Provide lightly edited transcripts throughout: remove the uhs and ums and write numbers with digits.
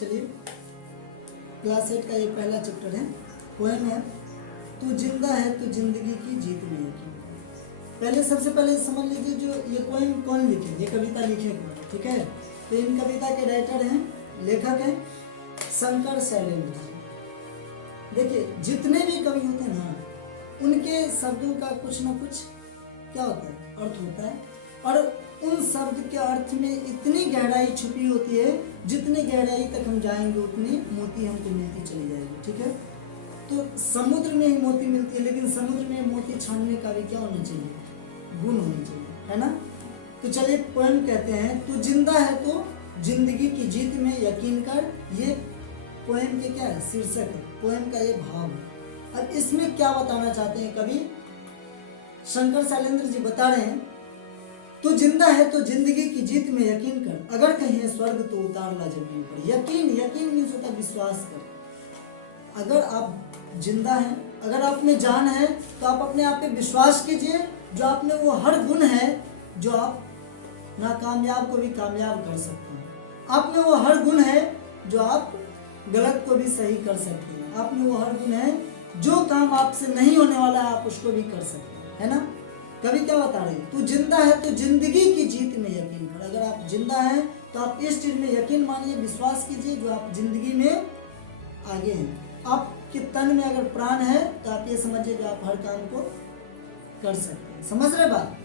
चलिए, क्लास 8 का ये पहला चैप्टर है, पोएम है तू जिंदा है तो जिंदगी की जीत में यकीन। पहले सबसे पहले समझ लीजिए जो ये पोएम कौन लिखे, ये कविता लिखे कौन, ठीक है। तो इन कविता के राइटर हैं, लेखक हैं शंकर शैलेंद्र जी। देखिए जितने भी कवि होते हैं ना, उनके शब्दों का कुछ ना कुछ क्या होता है, अर्थ होता है, और उन शब्द के अर्थ में इतनी गहराई छुपी होती है, जितनी गहराई तक हम जाएंगे उतनी मोती हमको मिलती चली जाएगी, ठीक है। तो समुद्र में ही मोती मिलती है, लेकिन समुद्र में मोती छानने का भी क्या होना चाहिए, गुण होनी चाहिए, है ना। तो चलिए पोएम कहते हैं तू जिंदा है तो जिंदगी की जीत में यकीन कर। ये पोएम के क्या है, शीर्षक है, पोएम का ये भाव है। अब इसमें क्या बताना चाहते हैं कवि शंकर शैलेंद्र जी बता रहे हैं, तू जिंदा है तो जिंदगी की जीत में यकीन कर, अगर कहीं है स्वर्ग तो उतार ला जमीन पर। यकीन, यकीन मीन्स होता है विश्वास कर। अगर आप जिंदा हैं, अगर आप में जान है, तो आप अपने आप पे विश्वास कीजिए, जो आप में वो हर गुण है जो आप नाकामयाब को भी कामयाब कर सकते हैं। आप में वो हर गुण है जो आप गलत को भी सही कर सकते हैं। आप में वो हर गुण है जो काम आपसे नहीं होने वाला है आप उसको भी कर सकते हैं, है ना। कवि क्या बता रहे हैं, तू जिंदा है तो जिंदगी की जीत में यकीन कर। अगर आप जिंदा हैं तो आप इस चीज में यकीन मानिए, विश्वास कीजिए, जो आप जिंदगी में आगे हैं। आपके तन में अगर प्राण है तो आप ये समझिए जो आप हर काम को कर सकते हैं। समझ रहे बात।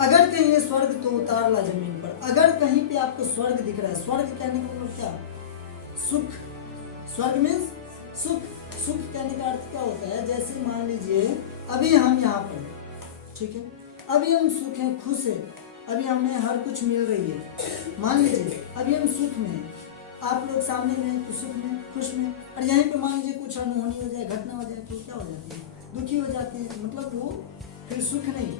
अगर कहीं ये स्वर्ग तो उतार ला जमीन पर। अगर कहीं पे आपको स्वर्ग दिख रहा है, स्वर्ग कहने का मतलब क्या, सुख। स्वर्ग मीन्स सुख। सुख कहने का अर्थ क्या होता है, जैसे मान लीजिए अभी हम यहाँ पर, ठीक है, अभी हम सुख हैं, खुश है, अभी हमें हर कुछ मिल रही है। मान लीजिए अभी हम सुख में हैं, आप लोग सामने में सुख में, खुश में, और यहीं पे मान लीजिए कुछ अनहोनी हो जाए, घटना हो जाए, तो क्या हो जाती है, दुखी हो जाते हैं। मतलब वो फिर सुख नहीं,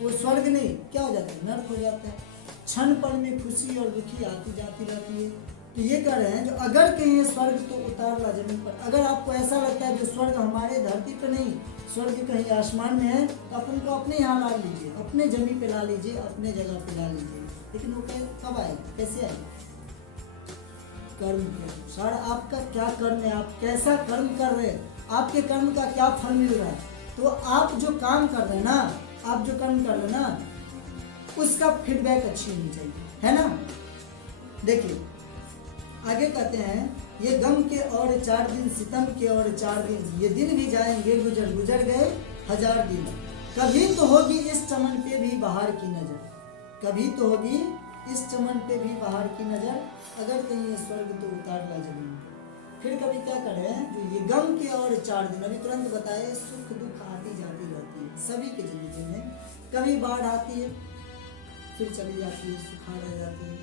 वो स्वर्ग नहीं, क्या हो जाता है, नर्क हो जाता है। क्षण पल में खुशी और दुखी आती जाती रहती है। तो ये कह रहे हैं जो अगर कहीं स्वर्ग तो उतार ला जमीन पर। अगर आपको ऐसा लगता है जो स्वर्ग हमारे धरती पर नहीं, स्वर्ग कहीं आसमान में है, तो अपन को अपने यहाँ ला लीजिए, अपने जमीन पे ला लीजिए, अपने जगह पे ला लीजिए। लेकिन वो कब आएगा, कैसे आएगा, कर्म के अनुसार। आपका क्या कर्म है, आप कैसा कर्म कर रहे हैं, आपके कर्म का क्या फल मिल रहा है। तो आप जो काम कर रहे हैं ना, आप जो कर्म कर रहे हैं ना, उसका फीडबैक अच्छी होनी चाहिए, है ना। देखिए आगे कहते हैं, ये गम के और 4 दिन, सितम के और 4 दिन, ये दिन भी जाएंगे गुजर, गुजर गए 1000 दिन। कभी तो होगी इस चमन पे भी बाहर की नजर, कभी तो होगी इस चमन पे भी बाहर की नजर, अगर कहीं ये स्वर्ग तो उतार ला जमीन। फिर कभी क्या कर रहे हैं, जो ये गम के और 4 दिन, अभी तुरंत बताए, सुख दुख आती जाती रहती है सभी के जिंदगी में। कभी बाढ़ आती है फिर चली जाती है, सुखाड़ रह जाती है,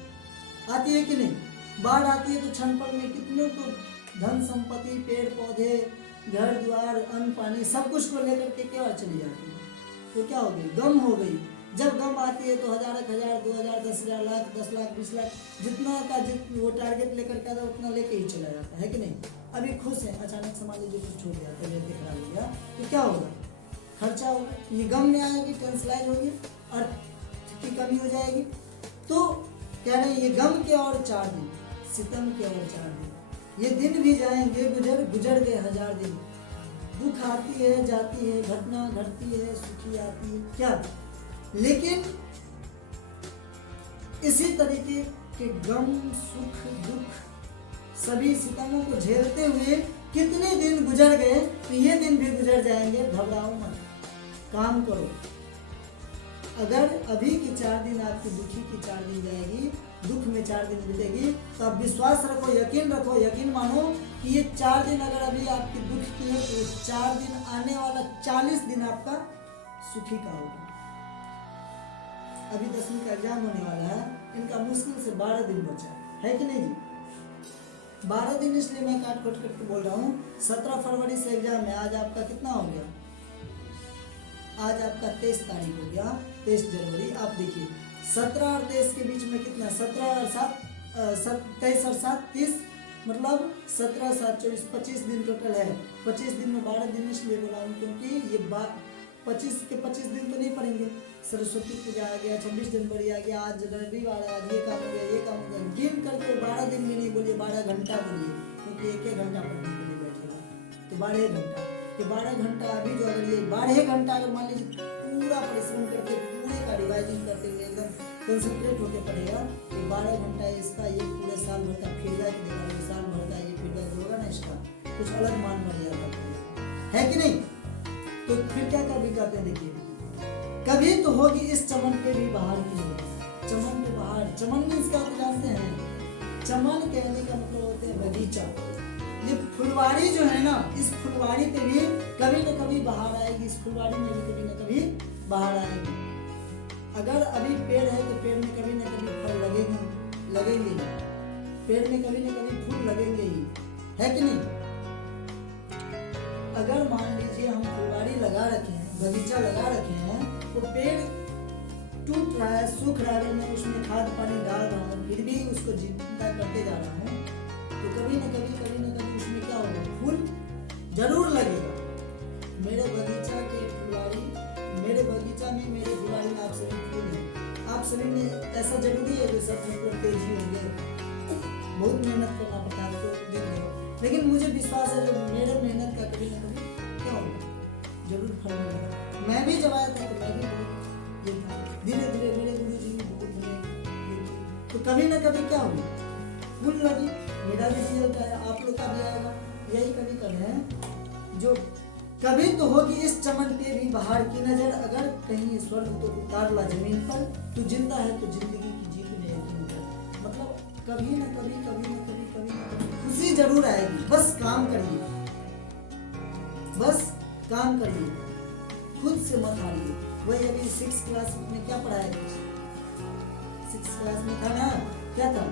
आती है कि नहीं। बाढ़ आती है तो क्षण पल में कितने तो धन संपत्ति, पेड़ पौधे, घर द्वार, अन्न पानी, सब कुछ को लेकर के क्या चली जाती है। तो क्या हो गई, गम हो गई। जब गम आती है तो 1000, 1000, 2000, 10,000, लाख, 10 लाख, 20 लाख, जितना का वो टारगेट लेकर के आता है उतना लेके ही चला जाता है कि नहीं। अभी खुश है, अचानक से मान लीजिए कुछ हो गया, तबियत खराब हो गया, तो क्या होगा, खर्चा होगा, ये गम में आएगी, टेंसलाइज होगी, अर्थ की कमी हो जाएगी। तो कह रहे हैं ये गम के और 4 दिन, सितम के और 4 दिन, ये दिन भी जाएंगे गुजर, गुजर गए 1000 दिन। दुख आती है जाती है, घटना घटती है, सुखी आती है, क्या, लेकिन इसी तरीके के गम, सुख, दुख, सभी सितमों को झेलते हुए कितने दिन गुजर गए, तो ये दिन भी गुजर जाएंगे। घबराओ मत, काम करो। अगर अभी की 4 दिन आपकी दुखी की 4 दिन जाएगी, दुख में 4 दिन बीतेगी, तो आप विश्वास रखो, यकीन रखो, यकीन मानो कि ये 4 दिन अगर अभी आपकी दुख की है, तो 4 दिन आने वाला 40 दिन आपका सुखी का होगा। अभी 10वीं का एग्जाम होने वाला है, इनका मुश्किल से 12 दिन बचा है कि नहीं जी। 12 दिन इसलिए मैं काट कट करके बोल रहा हूँ। 17 फरवरी से एग्जाम है, आज आपका कितना हो गया, आज आपका 23 तारीख हो गया, 23 जनवरी। आप देखिए 17 और 23 के बीच में कितना, 17 और 7, 23 और 7 30, मतलब 17, 7, 24, 25 दिन टोटल है। 25 दिन में 12 दिन इसलिए बोला हूँ क्योंकि ये 25 के 25 दिन तो नहीं पड़ेंगे, सरस्वती पूजा आ गया, 26 जनवरी आ गया, आज रविवार है, आज ये काम हो गया, ये काम हो गया, गिन करके 12 दिन भी नहीं बोलिए, 12 घंटा बोलिए, क्योंकि एक घंटा पढ़ने के लिए बैठेगा तो 12 घंटा, ये 12 घंटा अभी जो अगर ये 12 घंटा अगर मान लीजिए पूरा परिश्रम करके पूरे का रिवाइजिंग करते हुए एकदम कंसंट्रेट होकर पढ़ेगा तो 12 घंटा इसका ये पूरे साल भर का फीडबैक देगा, साल भर का ये फीडबैक होगा ना, इसका कुछ अलग मान बढ़ जाता है कि नहीं। तो फिर क्या कभी कहते हैं, देखिए कभी तो होगी इस चमन पे भी बाहर की होगी, चमन पे बाहर, चमन में इसका आप जानते हैं, चमन कहने का मतलब होते हैं बगीचा, ये फुलवारी जो है ना, इस फुलवारी पे भी कभी न कभी बाहर आएगी, इस फुलवारी में भी कभी न कभी बाहर आएगी। अगर अभी पेड़ है तो पेड़ में कभी न कभी फल लगेंगे, पेड़ में कभी न कभी फूल लगेंगे ही, है कि नहीं। अगर मान लीजिए हम फुलवारी लगा रखे हैं, बगीचा लगा रखे हैं, तो पेड़ टूट रहा है, सूख रहा है, मैं उसमें खाद पानी डाल रहा हूँ, फिर भी उसको जिंदा करते जा रहा हूँ, तो कभी न कभी उसमें क्या होगा, फूल जरूर लगेगा। मेरे बगीचा के फुलवारी, मेरे बगीचा में मेरे फुलवारी में आप सभी फूल है, आप सभी में ऐसा जरूरी है जो सब मतलब तेजी होंगे, बहुत मेहनत करना पड़ता है तो देख लो, लेकिन मुझे विश्वास है जो मेरे मेहनत का कभी न कभी क्या होगा, जरूर फल मिलेगा। मैं भी जब आया था तो मैं भी बहुत ये था, धीरे धीरे मेरे गुरु जी भी बहुत बने, तो कभी ना कभी क्या होगी, फूल लगी, मेरा भी रिजल्ट आया, आप लोग का भी आएगा, यही कभी कर रहे हैं जो कभी तो होगी इस चमन पे भी बाहर की नजर, अगर कहीं स्वर्ग तो उतार ला जमीन पर, तू जिंदा है तो जिंदगी की जीत में यकीन कर। मतलब कभी ना कभी खुशी जरूर आएगी, बस काम करिए, बस काम करिए, खुद से मत हारिए। वही अभी 6th क्लास में क्या पढ़ाया, 6th क्लास में था ना, क्या था,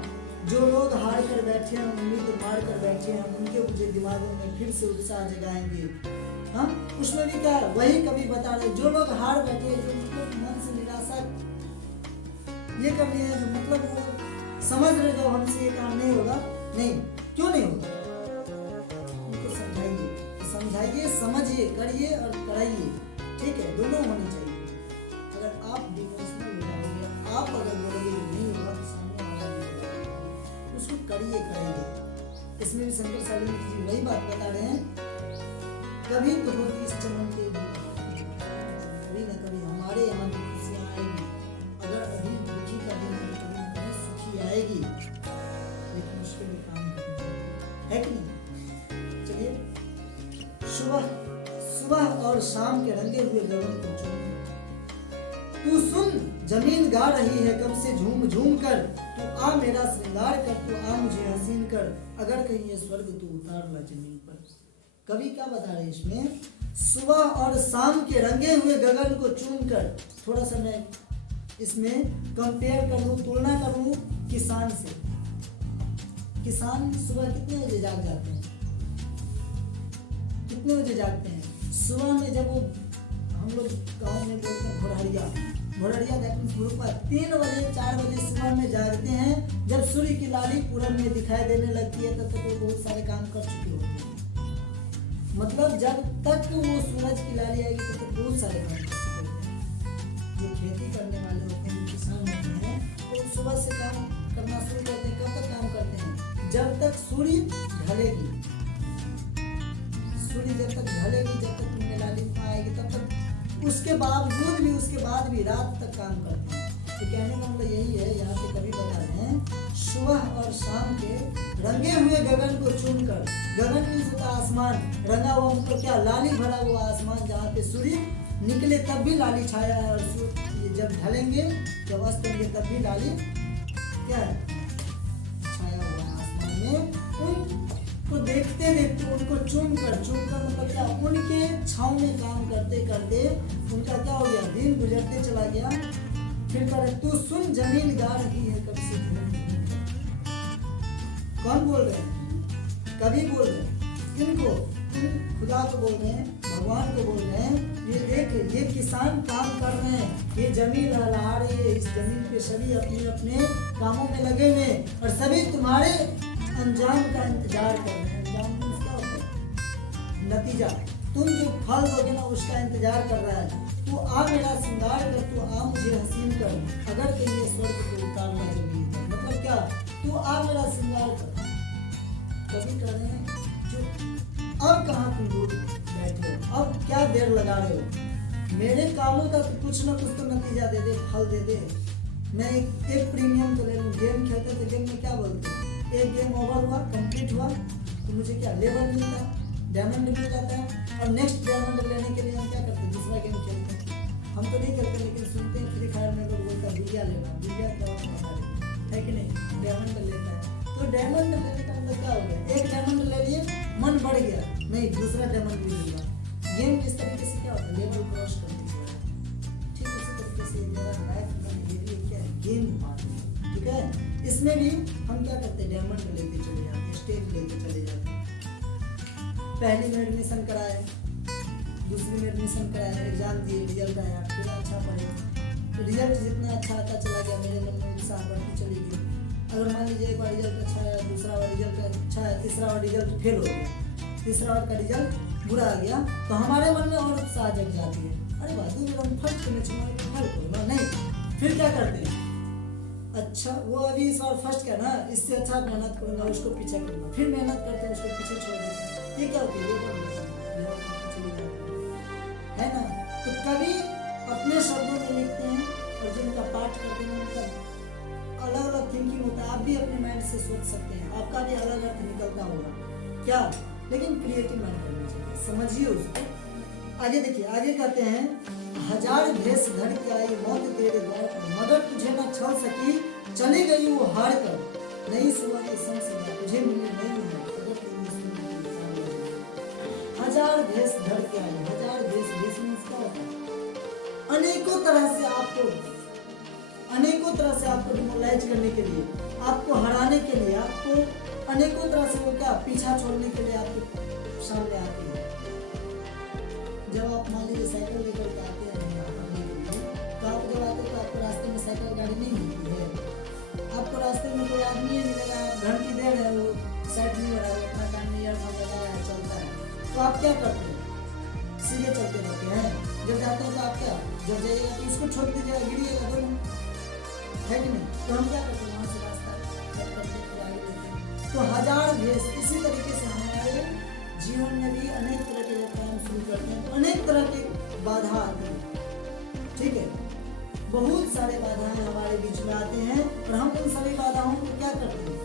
जो लोग हार कर बैठे हैं, उम्मीद मार कर बैठे हैं, उनके मुझे दिमागों में फिर से उत्साह जगाएंगे। हाँ, उसमें भी क्या वही कभी बता रहे, जो लोग हार बैठे, जो मतलब मन से निराशा ये कर रहे हैं, जो मतलब वो समझ रहे जो हमसे ये काम नहीं होगा, नहीं क्यों नहीं होगा, उनको समझाइए, समझिए, करिए और कराइए, ठीक है, दोनों होने चाहिए। अगर आप डिमोशनल हो जाओगे, आप अगर बोलोगे नहीं होगा तो सामने वाला नहीं होगा, उसको करिए, कराइए। इसमें भी शंकर सालिनी जी वही बात बता रहे हैं, कभी तो होगी इस चमन पे भी, कभी न कभी हमारे यहाँ भी खुशियाँ आएगी, अगर अभी दुखी का दिन है तो कभी न कभी सुखी आएगी, लेकिन उसके लिए काम करना है कि नहीं। चलिए, सुबह और शाम के रंगे हुए गगन को चूम, तू सुन जमीन गा रही है कब से झूम झूम कर, तू आ मेरा श्रृंगार कर, तू आ मुझे हसीन कर, अगर कहीं ये स्वर्ग तू उतार ला जमीन पर। कवि क्या बता रहे हैं इसमें, सुबह और शाम के रंगे हुए गगन को चूम कर, थोड़ा सा मैं इसमें कंपेयर कर लूं, तुलना करूं किसान से। किसान सुबह कितने बजे जाग जाते हैं, कितने बजे जागते हैं सुबह में, जब वो हम लोग गाँव में बोलते हैं घोड़रिया 3 बजे 4 बजे सुबह में जागते हैं, जब सूर्य की लाली पूरब में दिखाई देने लगती है तब तक वो बहुत सारे काम कर चुके होते हैं। मतलब जब तक वो सूरज की लाली आएगी तब तक बहुत सारे काम कर चुके होते हैं। जो खेती करने वाले होते हैं, किसान होते हैं, तो सुबह से काम करना शुरू करते हैं। कब तक काम करते हैं, जब तक सूर्य ढलेगी, सूर्य जब तक ढलेगी, जब तक उनमें लाली आएगी, तब तक उसके बाद भी रात तक काम करते हैं। तो कहने का मतलब यही है, यहाँ पे कभी बता रहे हैं, सुबह और शाम के रंगे हुए गगन को चूमकर, गगन मीन्स होता आसमान, रंगा हुआ मतलब क्या, लाली भरा हुआ आसमान, जहाँ पे सूर्य निकले तब भी लाली छाया है, और सूर्य जब ढलेंगे, जब अस्त होंगे तब भी लाली क्या है, छाया हुआ आसमान में। उनको देखते देखते, उनको चूमकर मतलब क्या, उनके छाँव में काम करते करते उनका क्या हो गया, दिन गुजरते चला गया। फिर करे, तू सुन जमीन गा रही है कब से झूम झूम कर। कौन बोल रहे हैं, कभी बोल रहे हैं, किनको, खुदा को बोल रहे हैं, भगवान को बोल रहे हैं। ये देख, ये किसान काम कर रहे हैं, ये जमीन लहला रही है, इस जमीन पे सभी अपने अपने कामों में लगे हुए, और सभी तुम्हारे अंजाम का इंतजार कर रहे हैं। अंजाम क्या होता है, नतीजा। तुम जो फल दोगे ना उसका इंतजार कर रहा है। तू आ मेरा श्रृंगार कर, तू आ मुझे हसीन कर, अगर कहीं स्वर्ग को उतारना जमीन पर। मतलब क्या, तू आ मेरा श्रृंगार कर। कभी कह रहे हैं जो अब कहाँ तुम दूर बैठे हो, अब क्या देर लगा रहे हो, मेरे कामों का तो कुछ ना कुछ तो नतीजा दे दे, फल दे दे। मैं एक प्रीमियम तो ले लूँ। गेम खेलते तो गेम में क्या बोलते हैं, एक गेम ओवर हुआ, कंप्लीट हुआ तो मुझे क्या लेवल मिलता है, डायमंड मिल जाता है, और नेक्स्ट डायमंड लेने के लिए हम क्या करते हैं, दूसरा गेम खेलते हैं। हम तो नहीं करते, लेकिन सुनते हैं फ्री फायर में लोग बोलते हैं बिलिया लेना, बिलिया क्या होता है कि नहीं, डायमंड लेता है। तो डायमंड लेने का मतलब क्या हो गया, एक डायमंड ले लिए, मन बढ़ गया, नहीं दूसरा डायमंड भी मिल गया। गेम इस तरीके से क्या होता है, लेवल क्रॉस कर देते हैं। ठीक इसी तरीके से मेरा लाइफ में ये भी क्या है, गेम पार्ट है। ठीक है, इसमें भी हम क्या करते हैं, डायमंड लेते चले जाते हैं, स्टेज लेते चले जाते हैं। पहली में एडमिशन कराया, दूसरी में एडमिशन कराया, एग्जाम दिए, रिजल्ट आया, फिर अच्छा पढ़े, रिजल्ट जितना अच्छा आता चला गया, मेरे मन में उत्साह बढ़ती चली गई। अगर मान लीजिए एक बार रिजल्ट अच्छा आया, दूसरा बार रिजल्ट अच्छा है, तीसरा बार रिजल्ट फेल हो गया, तीसरा बार का रिजल्ट बुरा आ गया, तो हमारे मन में और उत्साह जग जाती है, अरे बाबू मेरा फर्स्ट में फल करूँगा। नहीं, फिर क्या करते हैं, अच्छा वो अभी इस बार फर्स्ट का ना, इससे अच्छा मेहनत करूँगा, उसको पीछे करूँगा, फिर मेहनत करते हैं, उसको पीछे छोड़ देते हैं। ये क्या होती है ना। तो कभी अपने शब्दों में लिखते हैं और जिनका पाठ करते हैं उनका अलग अलग थिंकिंग होता है। आप भी अपने माइंड से सोच सकते हैं, आपका भी अलग अर्थ निकलता होगा क्या, लेकिन क्रिएटिव माइंड करनी चाहिए, समझिए उसको। आगे देखिए, आगे कहते हैं, हजार भेष धर के आई मौत तेरे द्वार पर, मगर तुझे न छल सकी, चली गई वो हार कर, नई सुबह के संग सदा तुझे मिली नहीं मिली। हजार भेष धर के आई, हजार भेष मींस क्या होता है, अनेकों तरह से आपको डिमोरलाइज करने के लिए, आपको हराने के लिए, आपको अनेकों तरह से वो क्या पीछा छोड़ने के लिए आपके सामने आती है। जब आप मान लीजिए साइकिल लेकर के आते हैं तो आप जब आते हैं तो आपको रास्ते में साइकिल गाड़ी नहीं मिलती है, आपको रास्ते में कोई आदमी नहीं मिलेगा, आप घंटी दे रहे हैं, वो साइड नहीं हो रहा है, अपना काम नहीं लगा है, चलता है, तो आप क्या करते हैं, सीधे चलते रहते हैं। जब जाते हैं तो आप क्या, जब जाइएगा तो उसको छोड़ दीजिएगा, गिरिएगा दोनों, है कि नहीं। तो हम क्या करते हैं, वहाँ से रास्ता कट करते हुए आगे बढ़ते हैं। तो हजार भेष, इसी तरीके से हमारे जीवन में भी अनेक तरह के काम शुरू करते हैं, तो अनेक तरह की बाधा आती है। ठीक है, बहुत सारे बाधाएं हमारे बीच में आते हैं, और हम उन सभी बाधाओं को क्या करते हैं,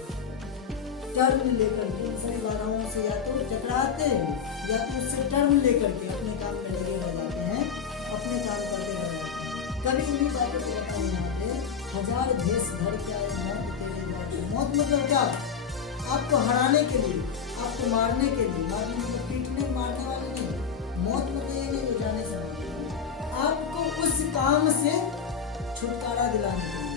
टर्न लेकर के उन सभी बाधाओं से या तो टकराते हैं, या तो उससे टर्न लेकर के अपने काम में लगे रह जाते हैं, अपने काम करते रह जाते हैं। कभी उन्हीं बातों को बताया यहाँ पे, हजार भेष धर के आए मौत तेरे द्वार पर। मौत मतलब क्या, आपको हराने के लिए, आपको मारने के लिए, मारने मतलब पीटने मारने वाले नहीं, मौत मतलब ये नहीं जो जाने से आपको उस काम से छुटकारा दिलाने के लिए।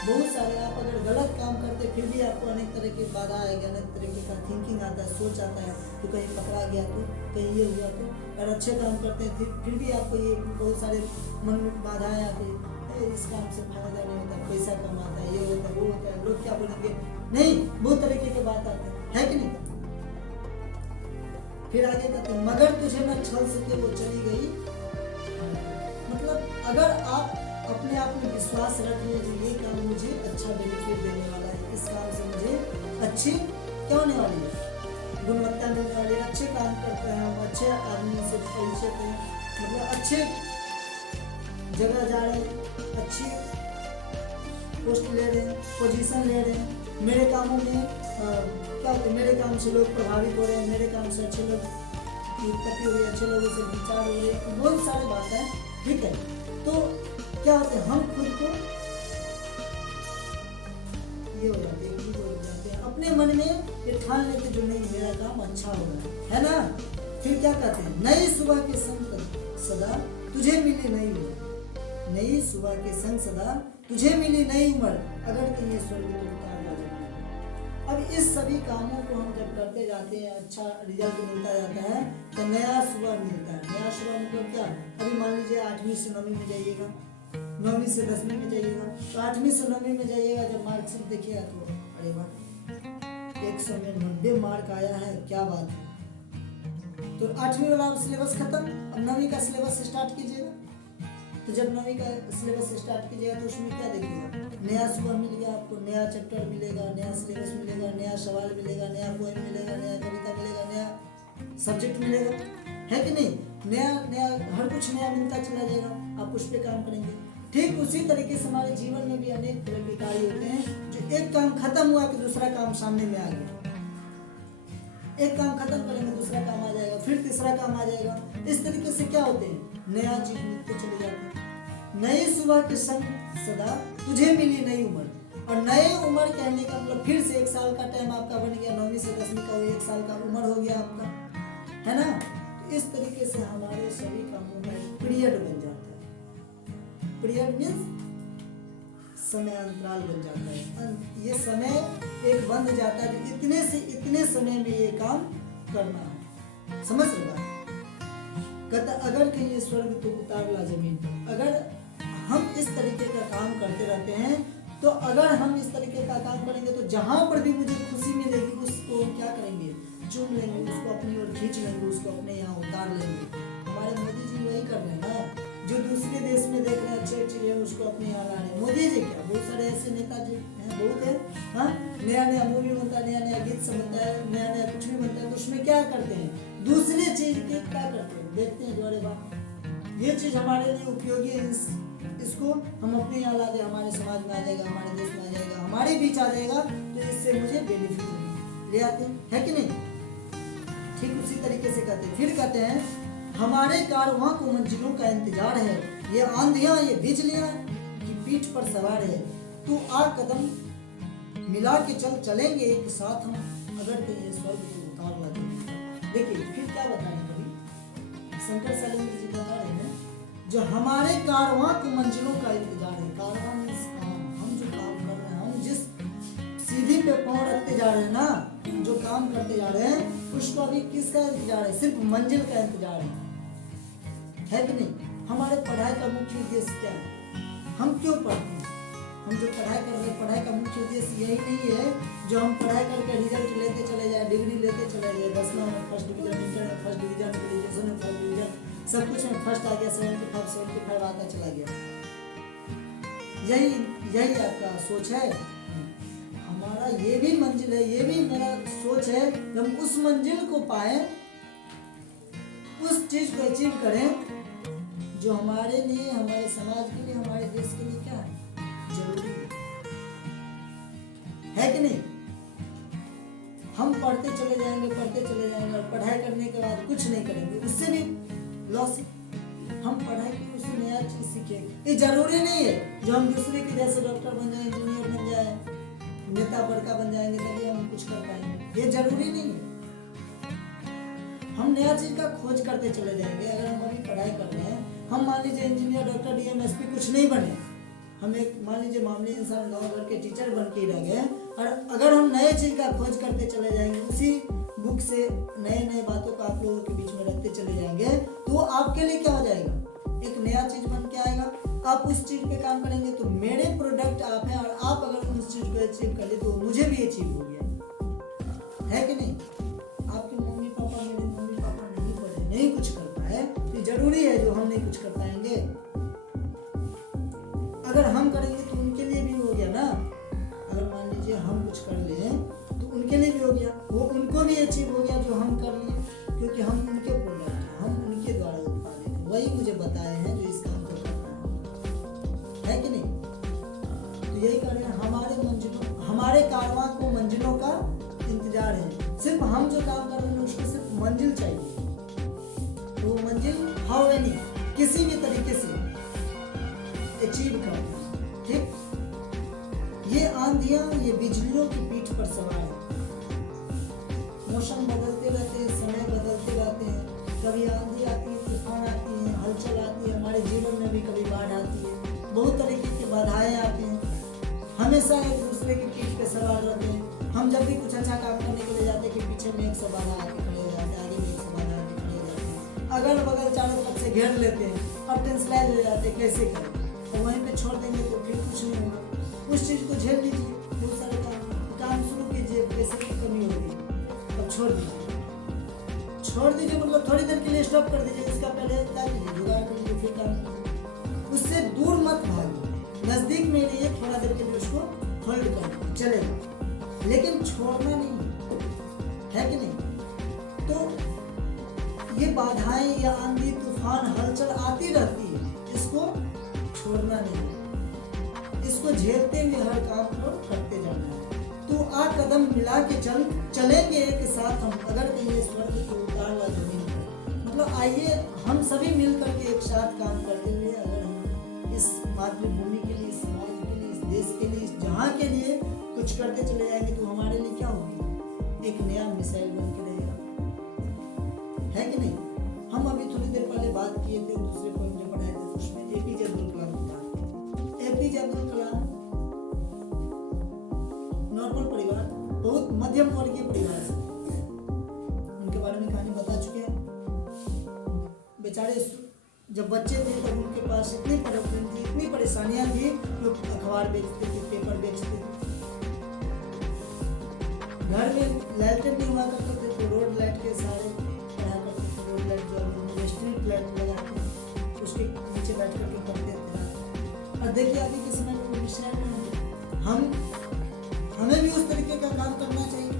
बहुत सारे आप अगर गलत काम करते फिर भी आपको अनेक तरह की बाधा आएगी, अनेक तरीके का थिंकिंग आता है, सोच आता है, तो कहीं पकड़ा गया तो, कहीं ये हुआ तो। अगर अच्छे काम करते हैं फिर भी आपको ये बहुत सारे मन में बाधाएं आती है, इस काम से फायदा नहीं होता, पैसा कम आता है, ये होता है, वो होता है, लोग क्या बोलेंगे, नहीं, बहुत तरीके की बात आती है कि नहीं। फिर आगे कहते हैं, मगर तुझे न छल सके वो चली गई। मतलब अगर आप अपने आप में विश्वास रख लें कि ये काम मुझे अच्छा बेनिफिट देने वाला है, इस काम से मुझे अच्छी क्या होने वाली है, गुणवत्ता मिलने वाली है, अच्छे काम करते हैं हम, अच्छे आदमी से परिचित हैं, मतलब अच्छे जगह जा रहे हैं, अच्छी पोस्ट ले रहे हैं, पोजीशन ले रहे हैं, मेरे कामों में क्या होता है, मेरे काम से लोग प्रभावित हो रहे हैं, मेरे काम से अच्छे लोग उत्पत्ति हो रही है, अच्छे लोगों से विचार हो रहे हैं, बहुत सारे बात है। ठीक है, तो क्या होता है, हम खुद को ये हो जाते हैं, अपने मन में ये ठान लेते जो नहीं मेरा काम अच्छा हो रहा है ना। फिर क्या कहते हैं, नई सुबह के संग सदा तुझे मिली नई उम्र, नई सुबह के संग सदा तुझे मिली नई उम्र, अगर कहीं स्वर्ग तो उतार ना जाए। अब इस सभी कामों को हम जब करते जाते हैं, अच्छा रिजल्ट मिलता जाता है, तो नया सुबह मिलता है। नया सुबह मतलब क्या, अभी मान लीजिए 8वीं से 9वीं में जाइएगा, 9वीं से 10वीं में जाइएगा, तो 8वीं से 9वीं में जाइएगा, जब मार्कशीट देखिएगा तो अरे वाह 100 में 90 मार्क आया है, क्या बात है, तो 8वीं वाला सिलेबस खत्म, अब 9वीं का सिलेबस स्टार्ट कीजिएगा। तो जब 9वीं का सिलेबस स्टार्ट कीजिएगा तो उसमें क्या देखिएगा, नया सुबह मिल गया आपको, नया चैप्टर मिलेगा, नया सिलेबस मिलेगा, नया सवाल मिलेगा, नया पोएम मिलेगा, नया कविता मिलेगा, नया सब्जेक्ट मिलेगा, है कि नहीं। नया नया हर कुछ नया मिलता चला जाएगा, आप उस पर काम करेंगे। ठीक उसी तरीके से हमारे जीवन में भी अनेक तरह के कार्य होते हैं, जो एक काम खत्म हुआ कि दूसरा काम सामने में आ गया, एक काम खत्म करेंगे दूसरा काम आ जाएगा, फिर तीसरा काम आ जाएगा। इस तरीके से क्या होते हैं, नया चीज मिलते चले जाते हैं। नई सुबह के संग सदा तुझे मिली नई उम्र, और नए उम्र कहने का मतलब फिर से 1 साल का टाइम आपका बन गया, 9वीं से 10वीं का 1 साल का उम्र हो गया आपका, है ना। तो इस तरीके से हमारे सभी कामों का एक पीरियड बन जाता है। पीरियड मीन्स समय अंतराल बन जाता है, ये समय एक बंध जाता है, तो इतने से इतने समय में ये काम करना है, समझ रहे बात। कहता अगर कहीं स्वर्ग तो उतार ला जमीन पर। अगर हम इस तरीके का काम करते रहते हैं, तो अगर हम इस तरीके का काम करेंगे तो जहां पर भी मुझे खुशी मिलेगी उसको क्या करेंगे, चूम लेंगे, उसको अपनी ओर खींच लेंगे, उसको अपने यहाँ उतार लेंगे। हमारे मोदी जी वही कर रहे हैं ना, जो दूसरे देश में देख रहे हैं अच्छे चीजें उसको अपने यहाँ ला रहे हैं। मोदी जी क्या, बहुत सारे ऐसे नेता जी हैं, बहुत है, हाँ। नया नया मूवी बनता है, नया नया गीत सब बनता है, नया नया कुछ भी बनता है, तो उसमें क्या करते हैं, दूसरी चीज के क्या करते हैं, देखते हैं जो अरे वाह ये चीज हमारे लिए उपयोगी है, इसको हम अपने यहाँ ला दे, हमारे समाज में आ जाएगा, हमारे देश में आ जाएगा, हमारे बीच आ जाएगा, तो इससे मुझे बेनिफिट ले आते हैं, है कि नहीं। ठीक उसी तरीके से कहते हैं, फिर कहते हैं हमारे कारवां को मंजिलों का इंतजार है, ये आंधियां ये बिजलियां की पीठ पर सवार है, तू आ कदम मिला के चलेंगे एक साथ हम, अगर कहीं स्वर्ग को उतार ला देंगे। देखिए फिर क्या बताएं, कभी शंकर शैलेंद्र जी बता रहे हैं, जो हमारे कारवां को मंजिलों का इंतजार है। कारवां मीन्स काम, हम जो काम कर रहे हैं, हम जिस सीढ़ी पे पांव रखते जा रहे हैं ना, जो काम करते जा रहे हैं, उसको अभी किसका इंतजार है, सिर्फ मंजिल का इंतजार है कि नहीं। हमारे पढ़ाई का मुख्य उद्देश्य क्या है, हम क्यों पढ़ते हैं, हम जो पढ़ाई कर रहे हैं, पढ़ाई का मुख्य उद्देश्य यही नहीं है जो हम पढ़ाई करके रिजल्ट लेते चले जाए, डिग्री लेते चले जाए, 10वां में फर्स्ट डिवीजन, इंटर में फर्स्ट डिवीजन, ग्रेजुएशन में फर्स्ट डिवीजन, सब कुछ में फर्स्ट आ गया, 75 आता चला गया। यही आपका सोच है। हमारा ये भी मंजिल है, ये भी मेरा सोच है कि हम उस मंजिल को पाए, उस चीज को अचीव करें जो हमारे लिए, हमारे समाज के लिए, हमारे देश के लिए क्या है, जरूरी है कि नहीं। हम पढ़ते चले जाएंगे और पढ़ाई करने के बाद कुछ नहीं करेंगे, उससे भी लॉस। हम पढ़ाई की उससे नया चीज सीखेंगे। ये जरूरी नहीं है जो हम दूसरे के जैसे डॉक्टर बन जाए, इंजीनियर बन जाए, नेता बड़का बन जाएंगे तभी हम कुछ कर पाएंगे, ये जरूरी नहीं है। हम नया चीज का खोज करते चले जाएंगे। अगर हम अभी पढ़ाई कर रहे हैं, हम मान लीजिए इंजीनियर, डॉक्टर, डीएम, एसपी कुछ नहीं बने, हम एक मान लीजिए मामूली इंसान गाँव घर के टीचर बन के रह गए, और अगर हम नए चीज का खोज करते चले जाएंगे, उसी बुक से नए बातों को आप लोगों के बीच में रखते चले जाएंगे, तो वो आपके लिए क्या हो जाएगा, एक नया चीज बन के आएगा। आप उस चीज पे काम करेंगे तो मेरे प्रोडक्ट आप हैं, और आप अगर उस चीज को अचीव कर ले तो मुझे भी अचीव हो गया, है कि नहीं। आपके मम्मी पापा, मेरे मम्मी पापा नहीं पढ़े, नहीं कुछ कर पाए, तो जरूरी है जो हम नहीं कुछ कर पाएंगे, अगर हम करेंगे तो उनके लिए भी हो गया ना। अगर मान लीजिए हम कुछ कर लें तो उनके लिए भी हो गया, वो उनको भी अचीव हो गया जो हम कर लिए, क्योंकि हम उनके प्रोडक्ट हैं, हम उनके द्वारा उत्पादित हैं, वही मुझे बताए हैं जो इस काम को करना है कि नहीं। तो यही कर रहे हैं, हमारे कारवां को मंजिलों का इंतजार है। सिर्फ हम जो काम कर रहे हैं उसको सिर्फ मंजिल चाहिए, तो वो मंजिल हाउ एनी किसी भी तरीके से अचीव कर, ठीक। ये आंधियां ये बिजलियों की पीठ पर सवार है। मौसम बदलते रहते हैं, समय बदलते रहते हैं, कभी आंधी आती है, तूफान आती है, हलचल आती है, हमारे जीवन में भी कभी बाढ़ आती है, बहुत तरीके की बाधाएं आती हैं, हमेशा एक दूसरे की पीठ पे सवार रहते हैं। हम जब भी कुछ अच्छा काम करने के लिए जाते हैं कि पीछे में 100 बाधा आके खड़े हो जाते हैं, आगे में 100 बाधा आके खड़े हो जाते हैं, अगल बगल चारों तरफ से घेर लेते हैं और टेंशनाइज हो जाते हैं, कैसे करें, तो वहीं पे छोड़ देंगे तो फिर कुछ नहीं होगा। उस चीज़ को झेल लीजिए, बहुत सारे काम शुरू कीजिए, पैसे की कमी होगी, अब छोड़ छोड़ दीजिए, मतलब थोड़ी देर के लिए स्टॉप कर दीजिए, उसका पहले क्या कीजिए, जुगाड़ कर लीजिए, फिर काम कीजिए। उससे दूर मत भागिए, नज़दीक में रहिए, थोड़ा देर के लिए उसको होल्ड कर चलेगा, लेकिन छोड़ना नहीं है कि नहीं। तो ये बाधाएं या आंधी तूफान हलचल आती रहती है, इसको छोड़ना नहीं है, इसको झेलते हुए हर काम को करते जाना है। तो आ कदम मिला के चलेंगे एक साथ हम, अगर कहीं स्वर्ग को उतारना जमीन पर। मतलब आइए हम सभी मिल करके एक साथ काम करते हुए अगर हम इस मातृभूमि के लिए, इस समाज के लिए, इस देश के लिए, इस जहाँ के लिए कुछ करते चले जाएंगे, तो हमारे लिए क्या होगी, एक नया मिसाइल बन के रहेगा, है कि नहीं। हम अभी थोड़ी देर पहले बात किए थे, दूसरे पॉइंट में पढ़ाए थे, उसमें एपीजे अब्दुल कलाम की बात की। एपीजे अब्दुल कलाम नॉर्मल परिवार, बहुत मध्यम वर्गीय परिवार से, उनके बारे में कहानी बता चुके हैं। बेचारे जब बच्चे थे तब उनके पास इतनी प्रॉब्लम थी, इतनी परेशानियां थी, लोग अखबार बेचते थे, पेपर बेचते थे, घर में लाइटें नहीं हुआ करते थे, तो रोड लाइट के सहारे पढ़ा करते थे। रोड लाइट जो स्ट्रीट लाइट लगा के उसके नीचे बैठ करके पढ़ते थे। और देखिए अभी के समय में मिश्रण में हमें भी उस तरीके का काम करना चाहिए।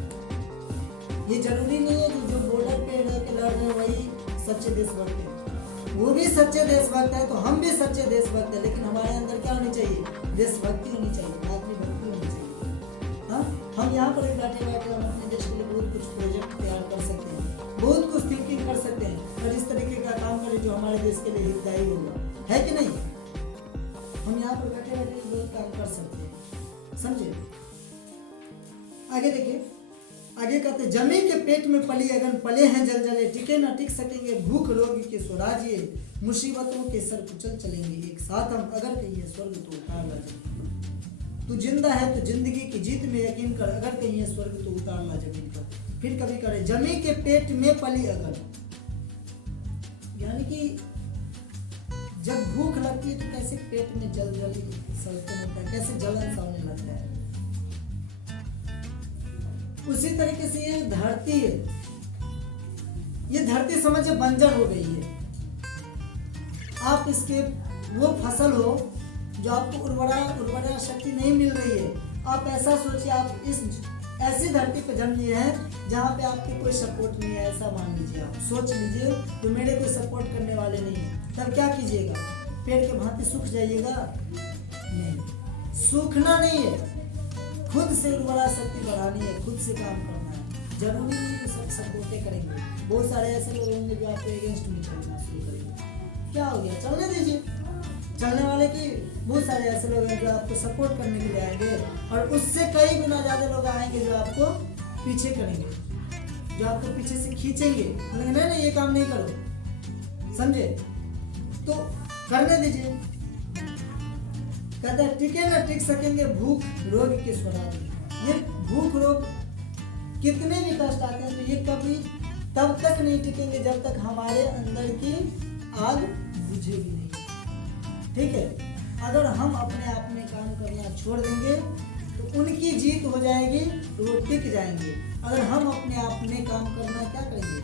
ये जरूरी नहीं है कि जो बॉर्डर पे रह के लड़ रहे वही सच्चे देशभक्त हैं, वो भी सच्चे देशभक्त है, तो हम भी सच्चे देशभक्त हैं, लेकिन हमारे अंदर क्या होनी चाहिए, देशभक्ति होनी चाहिए, मातृभक्ति होनी चाहिए। हाँ, हम यहाँ पर बैठे बैठे हम अपने देश के लिए बहुत कुछ प्रोजेक्ट तैयार कर सकते हैं, बहुत कुछ थिंकिंग कर सकते हैं, और इस तरीके का काम करें जो हमारे देश के लिए हितदायी होगा, है कि नहीं। हम यहाँ पर बैठे बैठे बहुत काम कर सकते हैं, समझे। आगे देखिए, आगे कहते जमीन के पेट में पली अगन पले हैं जलजले, टिके न टिक सकेंगे भूख रोग के स्वराज्य, मुसीबतों के सर कुचल चलेंगे एक साथ हम, अगर कहिए स्वर्ग तो उतार ला जमीन। तू जिंदा है तो जिंदगी की जीत में यकीन कर, अगर कहिए स्वर्ग तो उतार ला जमीन पर। फिर कभी करे जमीन के पेट में पली अगर, यानी कि जब भूख लगती है तो कैसे पेट में जलजली सलते होता है, कैसे जलन सा होने लगता है। उसी तरीके से ये धरती है, ये धरती समझिए बंजर हो गई है। आप इसके वो फसल हो जो आपको उर्वरा शक्ति नहीं मिल रही है। आप ऐसा सोचिए, आप इस ऐसी धरती पर जन्म लिए हैं जहाँ पे आपके कोई सपोर्ट नहीं है, ऐसा मान लीजिए। आप सोच लीजिए तो मेरे कोई सपोर्ट करने वाले नहीं है, तब क्या कीजिएगा, पेड़ के भांति सूख जाइएगा? नहीं, सूखना नहीं है, खुद से उर्वरा शक्ति बढ़ानी है, खुद से काम करना है। जरूरी नहीं सब सपोर्टें करेंगे, बहुत सारे ऐसे लोग होंगे जो आपके अगेंस्ट में चलना शुरू करेंगे। क्या हो गया, चलने दीजिए, चलने वाले की बहुत सारे ऐसे लोग हैं जो आपको सपोर्ट करने के लिए आएंगे, और उससे कई गुना ज़्यादा लोग आएंगे जो आपको पीछे करेंगे, जो आपको पीछे से खींचेंगे, नहीं नहीं ये काम नहीं करो, समझे। तो करने दीजिए। कहते हैं टिके न टिक सकेंगे भूख रोग के स्वराज्य। ये भूख रोग कितने भी कष्ट आते हैं तो ये कभी तब तक नहीं टिकेंगे जब तक हमारे अंदर की आग बुझेगी नहीं, ठीक है। अगर हम अपने आप में काम करना छोड़ देंगे तो उनकी जीत हो जाएगी, तो वो टिक जाएंगे। अगर हम अपने आप में काम करना क्या करेंगे,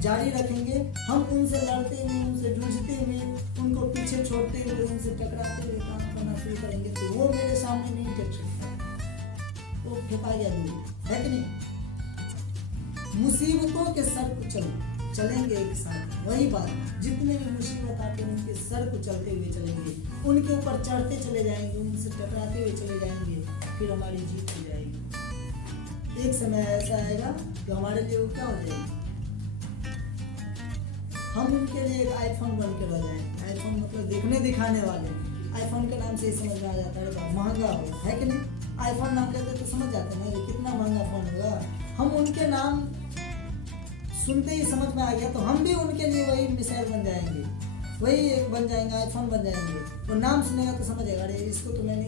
जारी रखेंगे, हम उनसे लड़ते हुए, उनसे जूझते हुए, उनको पीछे छोड़ते हुए, उनसे टकराते हुए काम करना शुरू करेंगे, तो वो मेरे सामने नहीं टिक सकता, वो फेंका गया दूर, है कि नहीं। मुसीबतों के सर कुचल चलेंगे एक साथ, वही बात, जितने भी मुसीबत आते हैं उनके सर कुचलते हुए चलेंगे, उनके ऊपर चढ़ते चले जाएंगे, उनसे टकराते हुए चले जाएंगे, फिर हमारी जीत हो जाएगी। एक समय ऐसा आएगा कि हमारे लिए वो क्या हो जाएगी, हम उनके लिए एक आईफोन बन के रह जाएंगे। आईफोन मतलब देखने दिखाने वाले, आईफोन के नाम से ही समझ में आ जाता है महंगा हो, है कि नहीं। आईफोन नाम लेते तो समझ जाते हैं ना कितना महंगा फोन होगा। हम उनके नाम सुनते ही समझ में आ गया तो हम भी उनके लिए वही मिसाइल बन जाएंगे, वही एक बन जाएंगे, आईफोन बन जाएंगे। वो नाम सुनेगा तो समझेगा अरे इसको तो मैंने,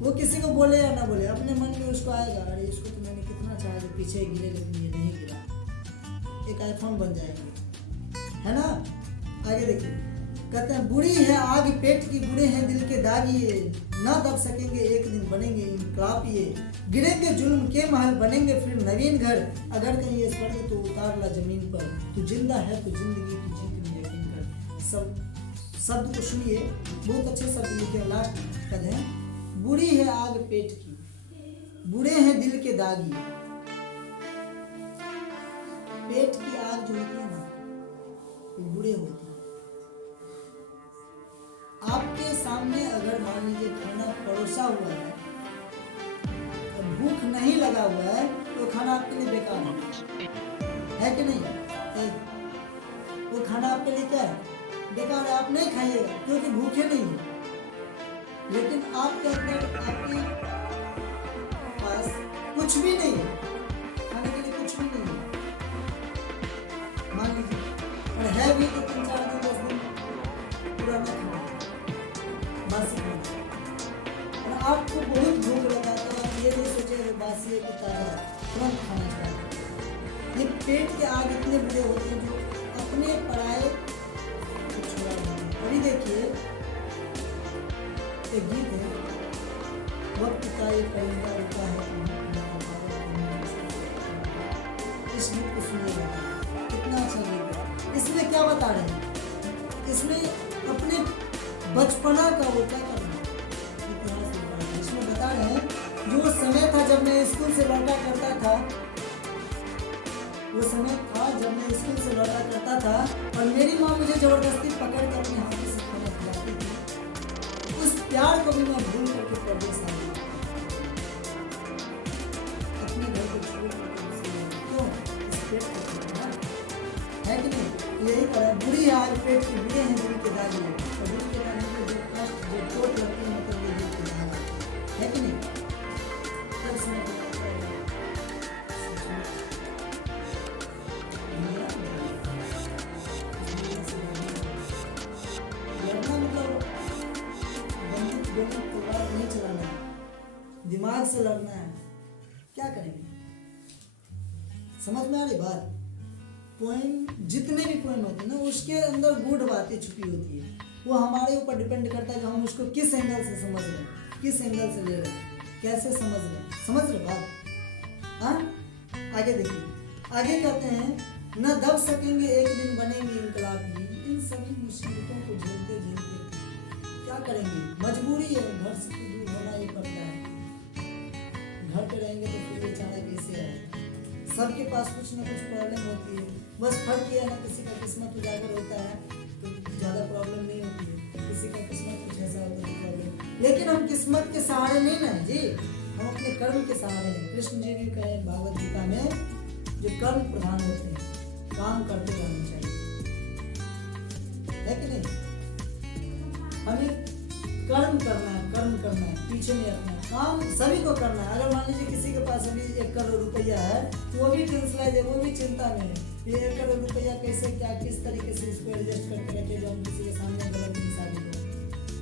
वो किसी को बोले या ना बोले, अपने मन में उसको आएगा अरे इसको तो मैंने कितना चाहा जो पीछे गिरे लेकिन ये नहीं गिरा, एक आईफोन बन जाएंगे, है ना। आगे देखिए कहते हैं बुरी है आग पेट की, बुरे हैं दिल के दाग ये, ना दब सकेंगे एक दिन बनेंगे इनकलाब ये, गिरेंगे जुल्म के महल बनेंगे फिर नवीन घर, अगर कहीं ये स्वर्ग तो उतार ला जमीन पर, तू जिंदा है तो जिंदगी की जीत में यकीन कर। सब शब्द को सुनिए, बहुत अच्छे शब्द लिखे। लास्ट कहते हैं बुरी है आग पेट की, बुरे हैं दिल के दाग ये। पेट की आग जो होती है ना, वो बुरे होती है। आपके सामने अगर मान लीजिए खाना परोसा हुआ है और भूख नहीं लगा हुआ है तो खाना आपके लिए बेकार है कि नहीं? वो खाना आपके लिए क्या है? बेकार है, आप नहीं खाइएगा क्योंकि भूखे नहीं है। लेकिन आपके अंदर आपके पास कुछ भी नहीं है, खाने के लिए कुछ भी नहीं है मान लीजिए, और है भी तो 3-4 दिन 10 दिन पुराना खाना बासी खाना, और आपको बहुत भूख लगा तो आप ये नहीं सोचे बासी है कि ताजा है, तुरंत खाना चाहिए। ये पेट के आग इतने बुरे होते हैं जो अपने पराये को छुड़ा देते हैं। अभी देखिए एक गीत है, वक्त का ये परिंदा उड़ता है, इस गीत को सुनिएगा कितना अच्छा गीत है। इसमें क्या बता रहे हैं? इसमें अपने बचपना का वो क्या करना इतिहास बता रहे हैं। इसमें बता रहे हैं जो समय था जब मैं स्कूल से लौटा करता था, वो समय था जब मैं स्कूल से लौटा करता था और मेरी माँ मुझे जबरदस्ती पकड़ कर अपने हाथों से खाना खिलाती थी। उस प्यार को भी मैं भूल करके प्रदेश आ गया, अपने घर को छोड़ करके। क्यों? इस पेट को छोड़ना है कि नहीं? यही करा, बुरी है आग पेट की, बुरे हैं दिल के दाग ये, और दिल के दाग में जो कष्ट जो चोट लगती है मतलब ये दिल के दाग है कि नहीं? तब समझ में आता है। लड़ना मतलब बंदूक गोली तलवार नहीं चलाना है, दिमाग से लड़ना है। क्या करेंगे? समझ में आ रही बात? पोएम जितने भी पोएम होते हैं ना, उसके अंदर गूढ़ बातें छुपी होती है। वो हमारे ऊपर डिपेंड करता है कि हम उसको किस एंगल से समझ रहे हैं, किस एंगल से ले रहे हैं, कैसे समझ रहे हैं। समझ रहे बात? हाँ, आगे देखिए, आगे कहते हैं न दब सकेंगे एक दिन बनेंगे इनकलाब ये, इन सभी मुसीबतों को झेलते झेलते क्या करेंगे? मजबूरी है, घर से तो दूर होना ही पड़ता है। घर पे रहेंगे तो फिर बेचारा कैसे है? सबके पास कुछ ना कुछ प्रॉब्लम होती है, बस फर्क ये है ना, किसी का किस्मत उजागर होता है तो ज़्यादा प्रॉब्लम नहीं होती है, किसी का किस्मत कुछ ऐसा होता है प्रॉब्लम। लेकिन हम किस्मत के सहारे नहीं ना जी, हम अपने कर्म के सहारे हैं। कृष्ण जी भी कहे भागवत गीता में, जो कर्म प्रधान होते हैं, काम करते रहना चाहिए, है कि नहीं? हमें कर्म करना है, कर्म करना है, पीछे नहीं रखना है, काम सभी को करना है। अगर मान लीजिए किसी के पास अभी 1 करोड़ रुपया है तो वो भी टेंशन है, वो भी चिंता में है, ये 1 करोड़ रुपया कैसे क्या किस तरीके से इसको एडजस्ट करके रखे जो हम किसी के सामने गलत नहीं साबित हो,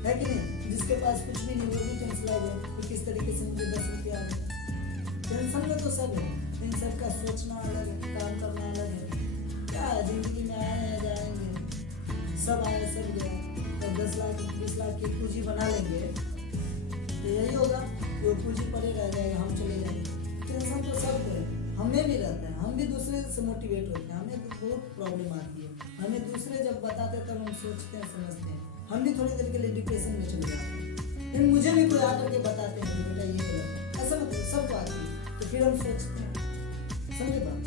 है कि नहीं? जिसके पास कुछ भी नहीं, वो भी टेंशन है कि किस तरीके से मुझे 10 रुपया आ गया। टेंशन में तो सब है, इन सबका सोचना अलग है, काम करना अलग है। क्या है, जिंदगी में आए हैं जाएंगे, सब आए सब गए। तो 10 लाख 20 लाख की पूंजी बना लेंगे तो यही होगा, वो पूंजी पड़े रह जाएगा, हम चले जाएंगे। टेंशन तो सब है, हमें भी रहता है, हम भी दूसरे से मोटिवेट होते हैं, हमें तो बहुत प्रॉब्लम आती है। हमें दूसरे जब बताते हैं तब हम सोचते हैं समझते हैं, हम भी थोड़ी देर के लिए डिप्रेशन में चले जाते हैं। फिर मुझे भी कोई आकर के बताते हैं बेटा ये गलत, ऐसा मतलब सबको आती है, तो फिर हम सोचते हैं। समझे बात?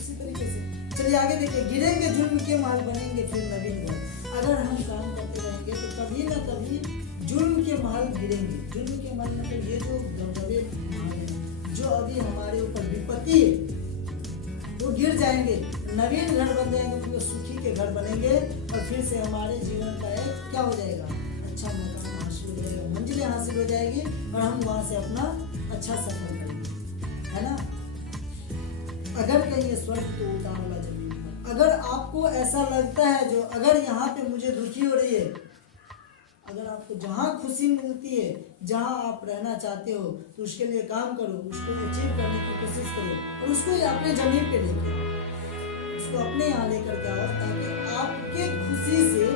इसी तरीके से चलिए आगे देखिए, गिरेंगे जुल्म के माल बनेंगे फिर नवीन घर। अगर हम काम करते रहेंगे तो कभी ना कभी जुल्म के माल गिरेंगे। जुल्म के माल मतलब ये जो दबदबे जो अभी हमारे ऊपर विपत्ति है वो गिर जाएंगे, नवीन घर बन जाएंगे, पूरे सुखी के घर बनेंगे और फिर से हमारे जीवन का एक क्या हो जाएगा, अच्छा मकान हासिल हो जाएगा, मंजिलें हासिल हो जाएगी और हम वहाँ से अपना अच्छा सफर करेंगे, है ना? अगर कहीं स्वर्ग तो उतार ला जमीन पर। अगर आपको ऐसा लगता है जो अगर यहाँ पे मुझे दुखी हो रही है, अगर आपको जहाँ खुशी मिलती है, जहाँ आप रहना चाहते हो तो उसके लिए काम करो, उसको अचीव करने की कोशिश करो और उसको अपने जमीन पे लेके आओ, उसको अपने यहाँ लेकर के आओ ताकि आपके खुशी से